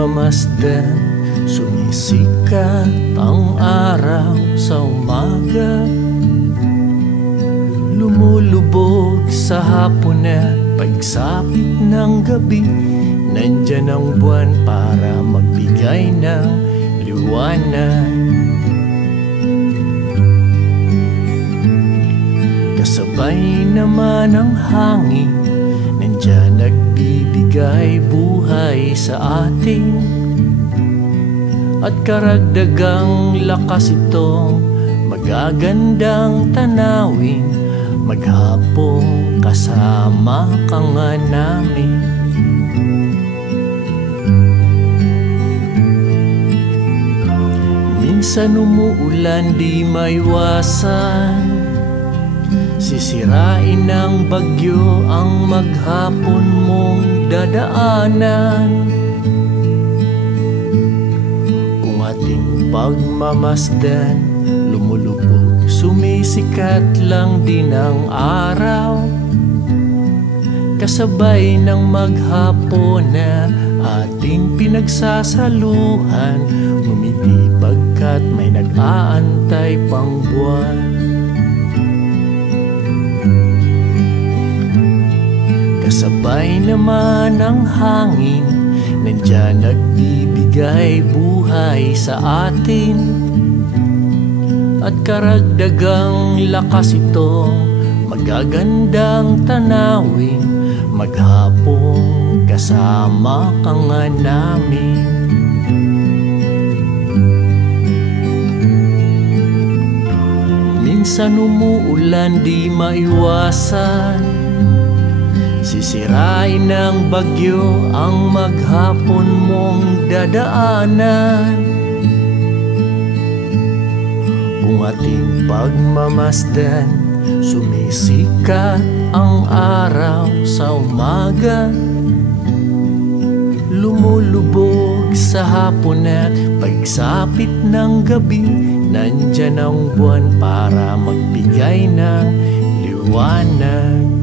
pagmamasdan, sumisikat ang araw sa umaga. Lumulubog sa hapon at pagsapit ng gabi, nandyan ang buwan para magbigay ng liwanag. Kasabay naman ang hangin, nandyan nagbibigay buhay sa atin. At karagdagang lakas itong magagandang tanawin, maghapong kasama ka nga namin. Minsan umuulan di maiwasan, sisirain ng bagyo ang maghapon mong dadaanan. Kung ating pagmamasdan, lumulubog, sumisikat lang din ang araw, kasabay ng maghapon na ating pinagsasaluhan. Ngumiti pagkat may nag-aantay pang buwan. Kasabay naman ang hangin, nandyan nagbibigay buhay sa atin. At karagdagang lakas itong magagandang tanawin, maghapong kasama ka nga namin. Minsan umuulan di maiwasan, sisirain ng bagyo ang maghapon mong dadaanan. Kung ating pagmamasdan, sumisikat ang araw sa umaga. Lumulubog sa hapon at pagsapit ng gabi, nandyan ang buwan para magbigay ng liwanag.